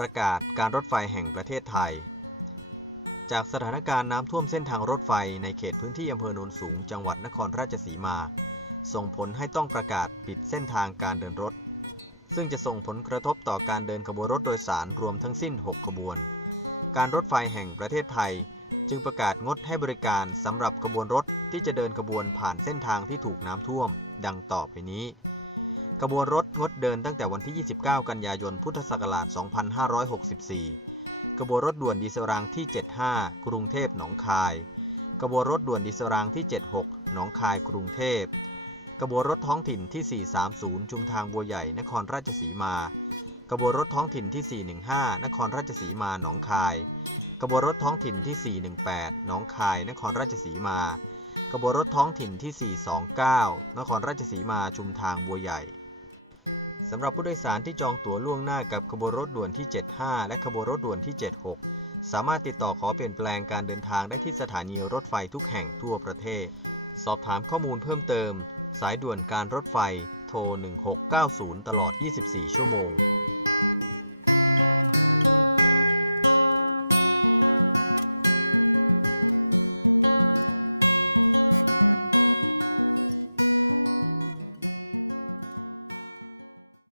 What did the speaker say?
ประกาศการรถไฟแห่งประเทศไทย จากสถานการณ์น้ำท่วมเส้นทางรถไฟในเขตพื้นที่อำเภอโนนสูง จังหวัดนครราชสีมา ส่งผลให้ต้องประกาศปิดเส้นทางการเดินรถ ซึ่งจะส่งผลกระทบต่อการเดินขบวนรถโดยสารรวมทั้งสิ้น 6 ขบวน การรถไฟแห่งประเทศไทย จึงประกาศงดให้บริการสำหรับขบวนรถที่จะเดินขบวนผ่านเส้นทางที่ถูกน้ำท่วม ดังต่อไปนี้ ขบวนรถงดเดินตั้งแต่วันที่ 29 กันยายน พุทธศักราช 2564ขบวนรถด่วนดีเซลรางที่ 75 กรุงเทพหนองคายขบวนรถด่วนดีเซลรางที่ 76 หนองคาย กรุงเทพขบวนรถท้องถิ่นที่ 430 ชุมทางบัวใหญ่ นครราชสีมาขบวนรถท้องถิ่นที่ 415 นครราชสีมา หนองคายขบวนรถท้องถิ่นที่ 418 หนองคาย นครราชสีมาขบวนรถท้องถิ่นที่ 429 นครราชสีมา ชุมทางบัวใหญ่ สำหรับผู้โดยสารที่จองตั๋วล่วงหน้ากับขบวนรถด่วนที่ 75 และขบวนรถด่วนที่ 76 สามารถติดต่อขอเปลี่ยนแปลงการเดินทางได้ที่สถานีรถไฟทุกแห่งทั่วประเทศ สอบถามข้อมูลเพิ่มเติม สายด่วนการรถไฟ โทร 1690 ตลอด 24 ชั่วโมง